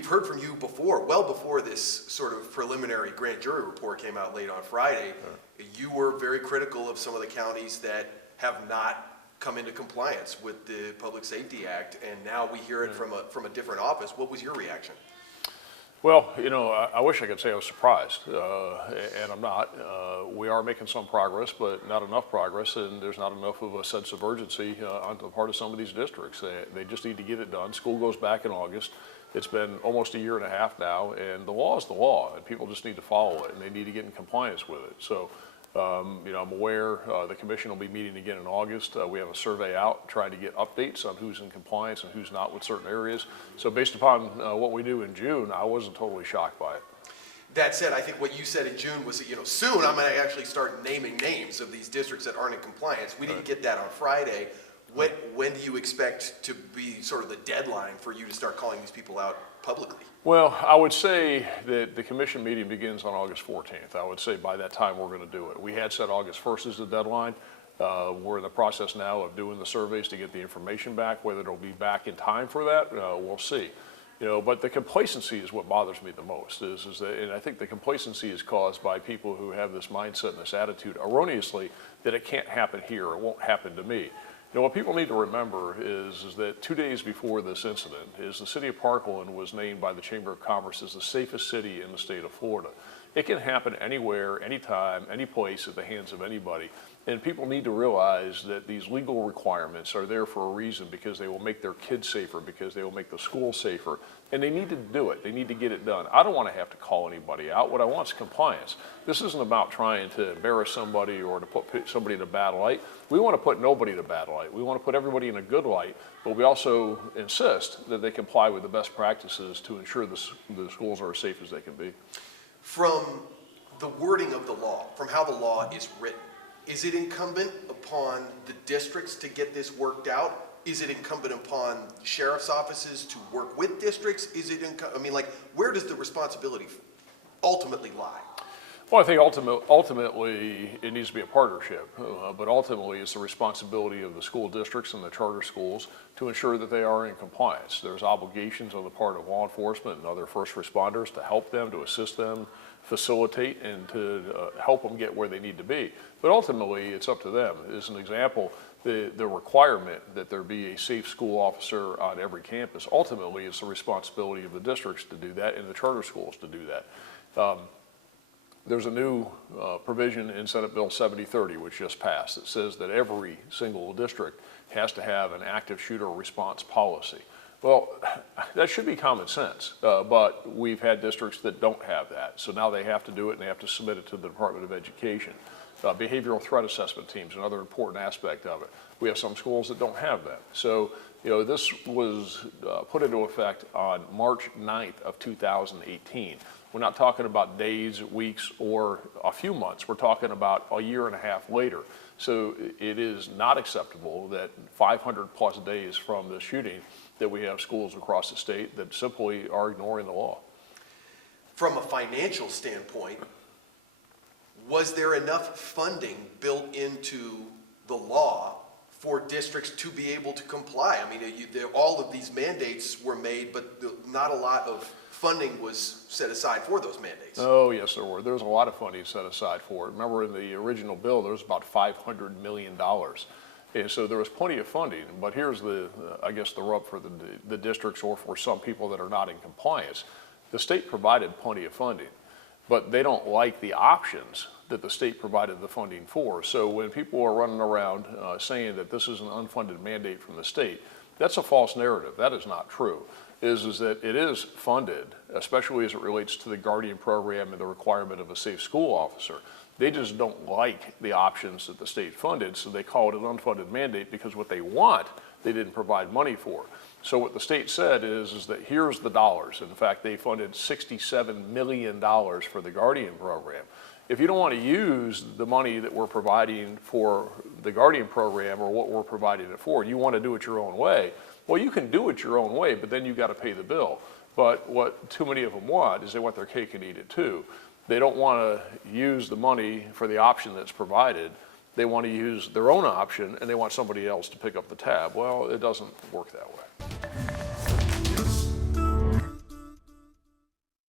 we've heard from you before, well before this sort of preliminary grand jury report came out late on Friday. You were very critical of some of the counties that have not come into compliance with the Public Safety Act, and now we hear it from a different office. What was your reaction? Well, you know, I wish I could say I was surprised, and I'm not. We are making some progress, but not enough progress, and there's not enough of a sense of urgency on the part of some of these districts. They just need to get it done. School goes back in August. It's been almost a year and a half now, and the law is the law, and people just need to follow it, and they need to get in compliance with it. So, you know, I'm aware the commission will be meeting again in August. We have a survey out trying to get updates on who's in compliance and who's not with certain areas. So based upon what we do in June, I wasn't totally shocked by it. That said, I think what you said in June was that, you know, soon I'm going to actually start naming names of these districts that aren't in compliance. We didn't get that on Friday. When do you expect to be sort of the deadline for you to start calling these people out publicly? Well, I would say that the commission meeting begins on August 14th. I would say by that time we're going to do it. We had said August 1st is the deadline. We're in the process now of doing the surveys to get the information back. Whether it'll be back in time for that, we'll see. You know, but the complacency is what bothers me the most. Is that, and I think the complacency is caused by people who have this mindset and this attitude erroneously that it can't happen here, it won't happen to me. You know, what people need to remember is that 2 days before this incident is the city of Parkland was named by the Chamber of Commerce as the safest city in the state of Florida. It can happen anywhere, anytime, any place at the hands of anybody. And people need to realize that these legal requirements are there for a reason, because they will make their kids safer, because they will make the school safer. And they need to do it. They need to get it done. I don't want to have to call anybody out. What I want is compliance. This isn't about trying to embarrass somebody or to put somebody in a bad light. We want to put nobody in a bad light. We want to put everybody in a good light, but we also insist that they comply with the best practices to ensure the schools are as safe as they can be. From the wording of the law, from how the law is written, is it incumbent upon the districts to get this worked out? Is it incumbent upon sheriff's offices to work with districts? Is it, I mean, like, where does the responsibility ultimately lie? Well, I think ultimately it needs to be a partnership, but ultimately it's the responsibility of the school districts and the charter schools to ensure that they are in compliance. There's obligations on the part of law enforcement and other first responders to help them, to assist them, facilitate, and to help them get where they need to be. But ultimately it's up to them. As an example, the requirement that there be a safe school officer on every campus, ultimately it's the responsibility of the districts to do that and the charter schools to do that. There's a new provision in Senate Bill 7030, which just passed, that says that every single district has to have an active shooter response policy. Well, that should be common sense, but we've had districts that don't have that. So now they have to do it, and they have to submit it to the Department of Education. Behavioral threat assessment teams, another important aspect of it. We have some schools that don't have that. So, you know, this was put into effect on March 9th of 2018. We're not talking about days, weeks, or a few months. We're talking about a year and a half later. So it is not acceptable that 500 plus days from the shooting that we have schools across the state that simply are ignoring the law. From a financial standpoint, was there enough funding built into the law for districts to be able to comply? I mean, all of these mandates were made, but not a lot of funding was set aside for those mandates. Oh, yes, there were. There was a lot of funding set aside for it. Remember, in the original bill, there was about $500 million. And so there was plenty of funding. But here's I guess, the rub for the districts, or for some people that are not in compliance. The state provided plenty of funding, but they don't like the options that the state provided the funding for. So when people are running around saying that this is an unfunded mandate from the state, that's a false narrative. That is not true. Is that it is funded, especially as it relates to the Guardian program and the requirement of a safe school officer. They just don't like the options that the state funded, so they call it an unfunded mandate, because what they want, they didn't provide money for. So what the state said is that here's the dollars. In fact, they funded $67 million for the Guardian program. If you don't want to use the money that we're providing for the Guardian program, or what we're providing it for, and you want to do it your own way, well, you can do it your own way, but then you got to pay the bill. But what too many of them want is they want their cake and eat it too. They don't want to use the money for the option that's provided. They want to use their own option, and they want somebody else to pick up the tab. Well, it doesn't work that way.